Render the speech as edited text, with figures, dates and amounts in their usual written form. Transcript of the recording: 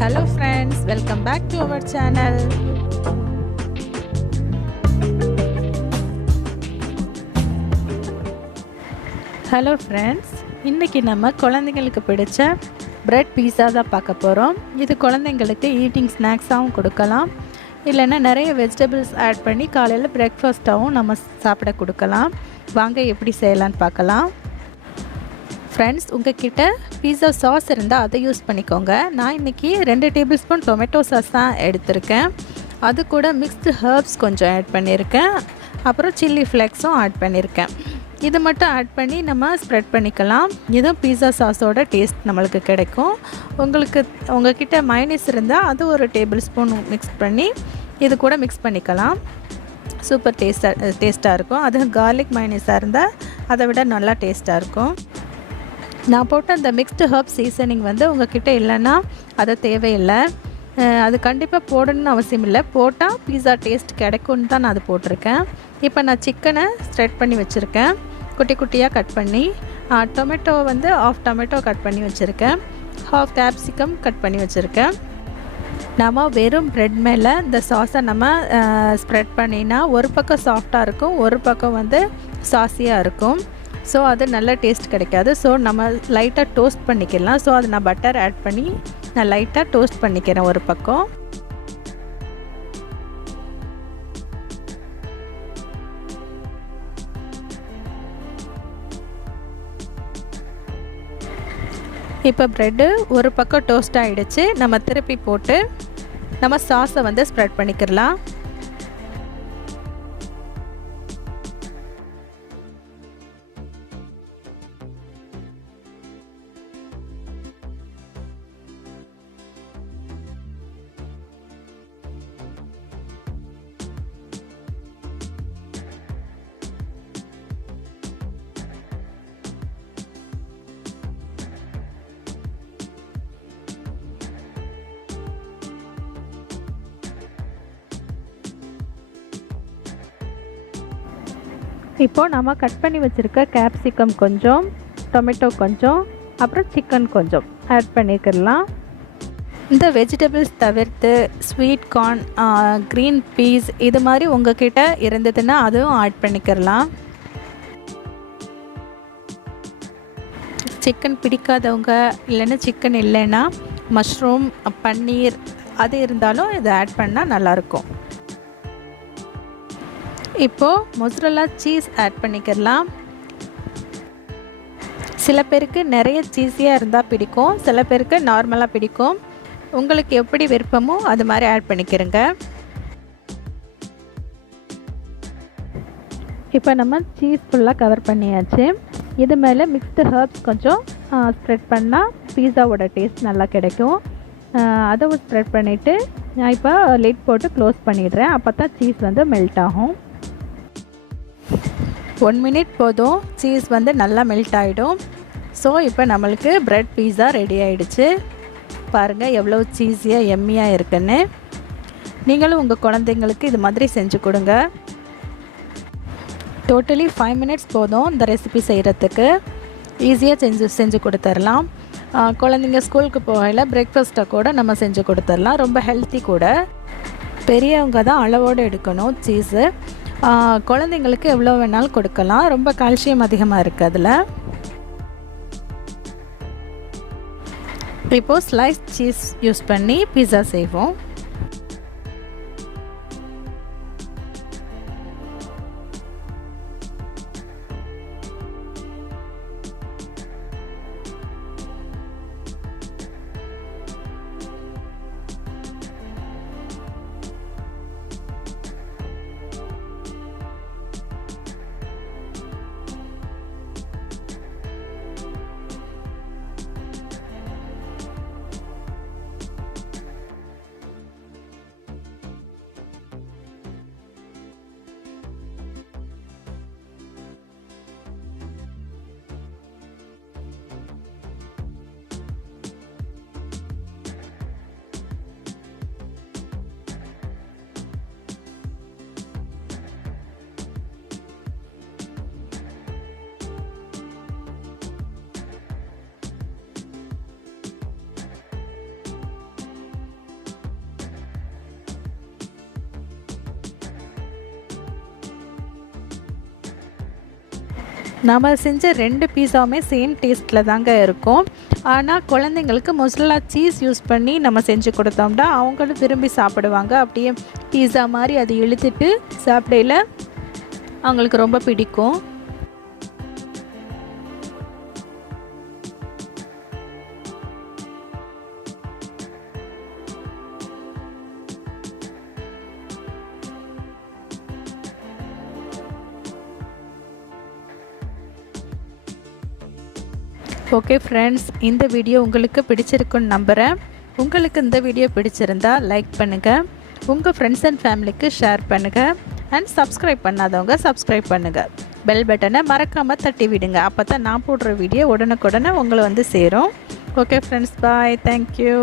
Hello friends, welcome back to our channel. Hello friends, இன்னைக்கு நம்ம குழந்தைகளுக்கு பிடிச்ச பிரெட் பீஸா தான் பார்க்க போறோம். இது குழந்தைங்களுக்கு ஈவினிங் ஸ்நாக்ஸாவும் கொடுக்கலாம். இல்லைன்னா நிறைய வெஜிடபிள்ஸ் ஆட் பண்ணி காலையில் பிரேக்ஃபாஸ்ட்டாகவும் நம்ம சாப்பிட கொடுக்கலாம். வாங்க எப்படி செய்யலான்னு பார்க்கலாம். ஃப்ரெண்ட்ஸ், உங்ககிட்ட பீஸா சாஸ் இருந்தால் அதை யூஸ் பண்ணிக்கோங்க. நான் இன்றைக்கி 2 டேபிள் ஸ்பூன் டொமேட்டோ சாஸ் தான் எடுத்திருக்கேன். அது கூட மிக்ஸ்டு ஹர்ப்ஸ் கொஞ்சம் ஆட் பண்ணியிருக்கேன். அப்புறம் சில்லி ஃப்ளேக்ஸும் ஆட் பண்ணியிருக்கேன். இது மட்டும் ஆட் பண்ணி நம்ம ஸ்ப்ரெட் பண்ணிக்கலாம். இதுவும் பீஸா சாஸோட டேஸ்ட் நம்மளுக்கு கிடைக்கும். உங்கள்கிட்ட மைனஸ் இருந்தால் அது ஒரு டேபிள் ஸ்பூன் மிக்ஸ் பண்ணி இது கூட மிக்ஸ் பண்ணிக்கலாம். சூப்பர் டேஸ்ட்டாக இருக்கும். அது கார்லிக் மைனஸாக இருந்தால் அதை விட நல்லா டேஸ்ட்டாக இருக்கும். நான் போட்ட அந்த மிக்ஸ்டு ஹர்ப் சீசனிங் உங்கள்கிட்ட இல்லைன்னா அது தேவையில்லை. அது கண்டிப்பாக போடணும்னு அவசியம் இல்லை. போட்டால் பீஸா டேஸ்ட் கிடைக்கும்னு தான் நான் அது போட்டிருக்கேன். இப்போ நான் சிக்கனை ஸ்ப்ரெட் பண்ணி வச்சுருக்கேன். குட்டி குட்டியாக கட் பண்ணி டொமேட்டோ ஆஃப் டொமேட்டோ கட் பண்ணி வச்சுருக்கேன். ஹாஃப் கேப்சிகம் கட் பண்ணி வச்சுருக்கேன். நம்ம வெறும் ப்ரெட் மேலே இந்த சாஸை நம்ம ஸ்ப்ரெட் பண்ணினா ஒரு பக்கம் சாஃப்டாக இருக்கும், ஒரு பக்கம் சாஸியாக இருக்கும். ஸோ அது நல்ல டேஸ்ட் கிடைக்காது. ஸோ நம்ம லைட்டாக டோஸ்ட் பண்ணிக்கலாம். ஸோ அது நான் பட்டர் ஆட் பண்ணி நான் லைட்டாக டோஸ்ட் பண்ணிக்கிறேன் ஒரு பக்கம். இப்போ ப்ரெட்டு ஒரு பக்கம் டோஸ்ட் ஆகிடுச்சு. நம்ம திருப்பி போட்டு நம்ம சாஸை ஸ்ப்ரெட் பண்ணிக்கலாம். இப்போது நம்ம கட் பண்ணி வச்சுருக்க கேப்சிகம் கொஞ்சம், டொமேட்டோ கொஞ்சம், அப்புறம் சிக்கன் கொஞ்சம் ஆட் பண்ணிக்கலாம். இந்த வெஜிடபிள்ஸ் தவிர்த்து ஸ்வீட் கார்ன், க்ரீன் பீஸ் இது மாதிரி உங்கள்கிட்ட இருந்ததுன்னா அதுவும் ஆட் பண்ணிக்கலாம். சிக்கன் பிடிக்காதவங்க இல்லைன்னா சிக்கன் இல்லைன்னா மஷ்ரூம், பன்னீர் அது இருந்தாலும் இதை ஆட் பண்ணால் நல்லாயிருக்கும். இப்போது மொசரல்லா சீஸ் ஆட் பண்ணிக்கலாம். சில பேருக்கு நிறைய சீஸியாக இருந்தால் பிடிக்கும், சில பேருக்கு நார்மலாக பிடிக்கும். உங்களுக்கு எப்படி விருப்பமோ அது மாதிரி ஆட் பண்ணிக்கிறங்க. இப்போ நம்ம சீஸ் ஃபுல்லாக கவர் பண்ணியாச்சு. இது மேலே மிக்ஸ்டு ஹர்ப்ஸ் கொஞ்சம் ஸ்ப்ரெட் பண்ணால் பீஸாவோட டேஸ்ட் நல்லா கிடைக்கும். அதை ஸ்ப்ரெட் பண்ணிவிட்டு நான் இப்போ லிட் போட்டு க்ளோஸ் பண்ணிடுறேன். அப்போ தான் சீஸ் மெல்ட் ஆகும். 1 மினிட் போதும், சீஸ் நல்லா மெல்ட் ஆகிடும். ஸோ இப்போ நம்மளுக்கு ப்ரெட் பீஸா ரெடி ஆகிடுச்சு. பாருங்கள் எவ்வளோ சீஸியாக எம்மியாக இருக்குன்னு. நீங்களும் உங்கள் குழந்தைங்களுக்கு இது மாதிரி செஞ்சு கொடுங்க. டோட்டலி 5 மினிட்ஸ் போதும் இந்த ரெசிபி செய்கிறதுக்கு. ஈஸியாக செஞ்சு கொடுத்துடலாம். குழந்தைங்க ஸ்கூலுக்கு போகையில் பிரேக்ஃபாஸ்ட்டை கூட நம்ம செஞ்சு கொடுத்துடலாம். ரொம்ப ஹெல்த்தி கூட. பெரியவங்க தான் அளவோடு எடுக்கணும் சீஸு. குழந்தைங்களுக்கு எவ்வளோ வேணாலும் கொடுக்கலாம். ரொம்ப கால்சியம் அதிகமாக இருக்குது அதில். இப்போது ஸ்லைஸ் சீஸ் யூஸ் பண்ணி பீஸா செய்வோம். நம்ம செஞ்ச 2 பீஸாவுமே சேம் டேஸ்ட்டில் தாங்க இருக்கும். ஆனால் குழந்தைங்களுக்கு மொசரல்லா சீஸ் யூஸ் பண்ணி நம்ம செஞ்சு கொடுத்தோம்னா அவங்களும் விரும்பி சாப்பிடுவாங்க. அப்படியே பீஸா மாதிரி அது இழுத்துட்டு சாப்பிடையில அவங்களுக்கு ரொம்ப பிடிக்கும். ஓகே ஃப்ரெண்ட்ஸ், இந்த வீடியோ உங்களுக்கு பிடிச்சிருக்குன்னு நம்புகிறேன். உங்களுக்கு இந்த வீடியோ பிடிச்சிருந்தா லைக் பண்ணுங்கள், உங்கள் ஃப்ரெண்ட்ஸ் அண்ட் ஃபேமிலிக்கு ஷேர் பண்ணுங்கள், அண்ட் சப்ஸ்கிரைப் பண்ணாதவங்க சப்ஸ்கிரைப் பண்ணுங்கள். பெல் பட்டனை மறக்காமல் தட்டி விடுங்க. அப்போ தான் நான் போடுற வீடியோ உடனுக்குடனே உங்களை வந்து சேரும். ஓகே ஃப்ரெண்ட்ஸ், பாய், தேங்க்யூ.